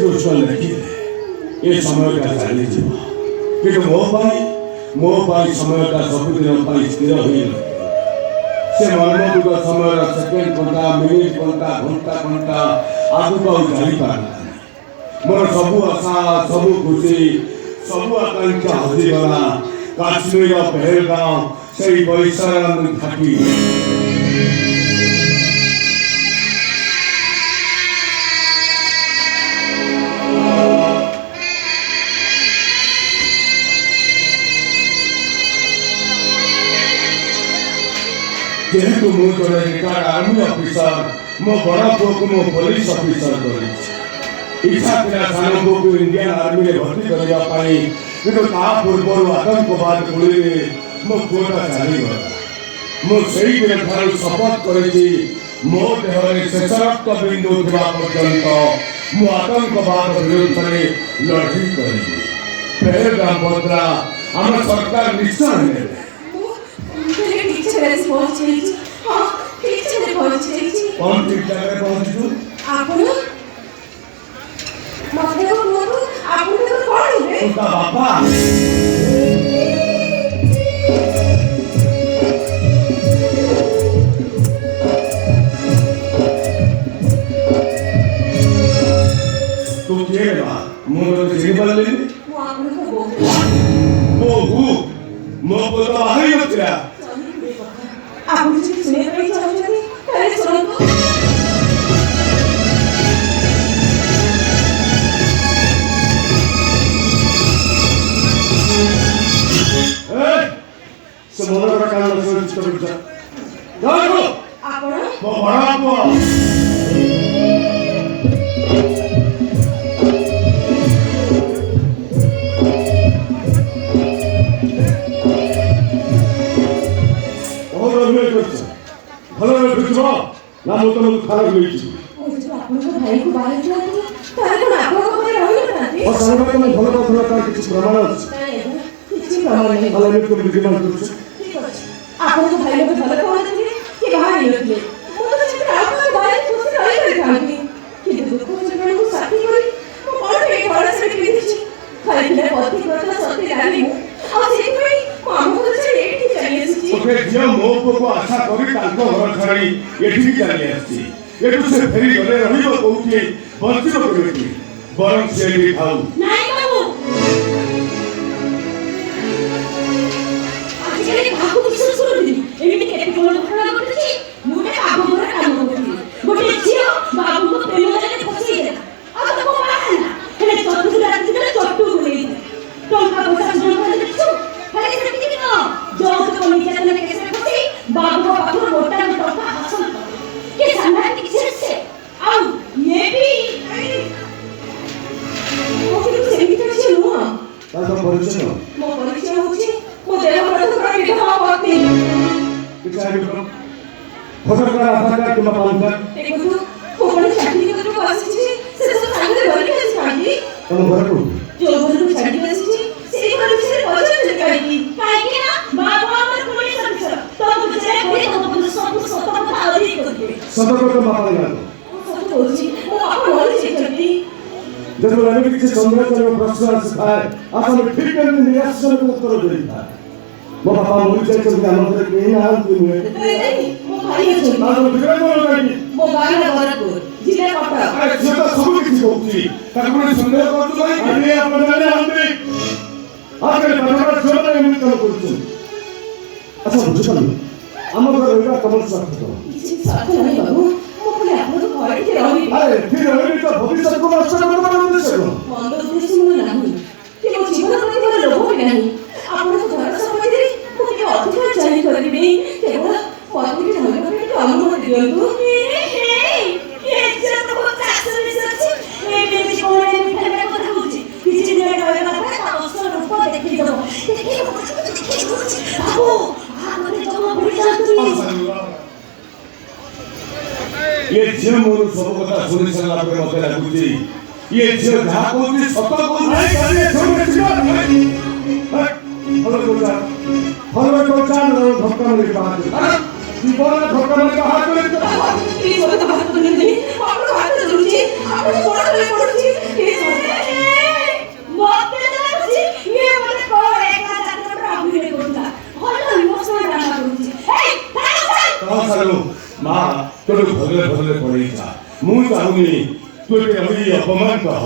ଶ୍ରୀକୃଷ୍ଣ ଲେଖିଲେ ଏ ସମୟଟା ଚାଲିଯିବ, କିନ୍ତୁ ମୋ ପାଇଁ ସମୟଟା ସବୁଦିନ ପାଇଁ ସ୍ଥିର ହୋଇରହିବ। ସେ ମର୍ମଯୁଗ ସମୟର ସେକେଣ୍ଡ ଘଣ୍ଟା, ମିନିଟ୍ ଘଣ୍ଟା, ଘଣ୍ଟା ଆଗକୁ ଆଉ ଯାଇପାରିଲା। ମୋର ସବୁ ଆଶା, ସବୁ ଖୁସି, ସବୁ ଆକାଂକ୍ଷା ହଜିଗଲା କାଶ୍ମୀର ପହେଲଗାଁव ସେଇ ବୈଶାରନ୍ ଘାଟି। जेहेतु मु जड़े रिटायर्ड आर्मी ऑफिसर, मो बड़ा पुओ को मो पुलिस ऑफिसर करी इच्छा थिला सानो को इंडियन आर्मी रे भर्ती करबा पाई, किंतु ता पूर्व आतंकवाद गुली मो पुओटा चली गला। मो सेई दिन ठारू शपथ करिछि मो देहरे शेष रक्त बिंदु थिबा पर्यंत मो आतंकवाद विरुद्ध रे लड़ाई करिबि। पहलगाम बदला हम सरकार निश्चय नेबे। कौन ठीक जगह पहुंचू? उनका बापा तू के बा मोर जीवन ले वो मो को तो आही होतरा आप मुझे सुने रही चाहते हैं अरे सुनो तो समोरा का काम सुन कर जा जाओ आप वो बड़ा को ना मो तो खराब होई छी ओ जो आपन को भाई को बाहर जा तारे को आपन को करे रही ना ती और सारा को भलो भलो तार किछ प्रमाण अछि किछि प्रमाण नहीं भलो में को दिमाग करू छी ठीक अछि आपन को भाई को भलो को आते कि बाहर नहीं होते मो तो चित्र आपन को बाहर खुश रही थांती कि दुख को जगह को साथी करी और पे बड़ा से भी छी खाली ने पति करता सत्य जानी और से कोई मामू को से एठी चली छी ओके जे मो को आशा करी ताको घर छाड़ी एठी चली आसी एठु से फेरी गले रहिबो कोठी बंचिबो केबेटी बरम से भी खाऊ नहीं बाबू आज के बाबू विश्वास करू दी एमिति केते कोन घटना घटछि मुने बाबू घर काम करथि गोटे झियो बाबू को प्रेम जाने फसी गेला आ तो को बाहला हेले चतुर राति के चट्टू गुली टंका पैसा जमा कर दिछु हेले से कि न जो तो नीचे ने कैसे फसी बाबू को पाखु मोटा टंका हासिल के सांघातिक से आउ ये भी ओके तो सेमी तो चलो ताको परिचय मो परिचय होछि मो देह प्रथम कर विवाह होती विचार करो फोटो का आधार के पालता देखो तो कोन छाती के तो आसी से सब सांगे घर के छाती तुम घर को जो घर को छाती आसी से घर से पछन से काई के ना बाबा हमर पुलिस अफसर तो बुझे कोई तो सब कथा अधिक करके सतर्क तो बापा लगा सब होछि मो अपन होछि छाती जब लगे कि संग्रह करने प्रश्न आए आपण ठीक कर निराशन को उत्तर देता मो बापा मुझे चेक कर हम तो कहीं ना तुम नहीं मो भाई अछि ना तो बिगड़ बोल गई मो गाना भरतपुर जिले कटक अरे ये तो सब किसी होती ताको संग्रह कर तो नहीं अरे अपन जाने हम भी आगे बराबर छोड़ नहीं मिल कर कुछ अच्छा बुझ पानी हम घर एटा कमल साथ तो किछि साथ नहीं बाबू मो बोले आपन घर के रही अरे फिर रवि तो भविष्य को नष्ट कर देबो उद्देश्य को बंद उद्देश्य मन नहीं कि मो जीवन प्रति मोर लोभ भी नहीं आपन को घर संबंधी मो के अधिक चाहि करबी केवल पति के ढंग पे तो अनुमति दियंतु हे ये जत को चाक्स रिसर्च ए बेबी कोने मिठा में কথা होछि किछि ने कहले ना अवसर रूप देखि दो देखि बाबू हमरे जमा बुझ जातु ये झियो मोर सब कथा सुनि सला पे मते लागुची ये झियो जहा कोची सत को नहीं करे छोड़े छिया हलो कोचा नो धक्का मारे के बात अरे दीवाना धक्का मारे का हाथ में प्लीज मत हाथ में नहीं आपको हाथ जरूर चाहिए ଆପଣଙ୍କୁ ଗୋଡ଼ ତଳେ ପଡୁଛି ମତେ ଲାଗୁଛି ଇଏ ମତେ କଣ ଏକା ଚାକର ଅଭିନୟ କରୁଥିଲା ଭଲ ଇମୋସନାଲ ଡ୍ରାମା କରୁଛି ସାଲୁ ମା ତୋର ଭଲରେ ଭଲରେ ପଳେଇଛା ମୁଁ ଚାହୁଁନି ତୁ ଏଠି ରହି ଅପମାନ କହ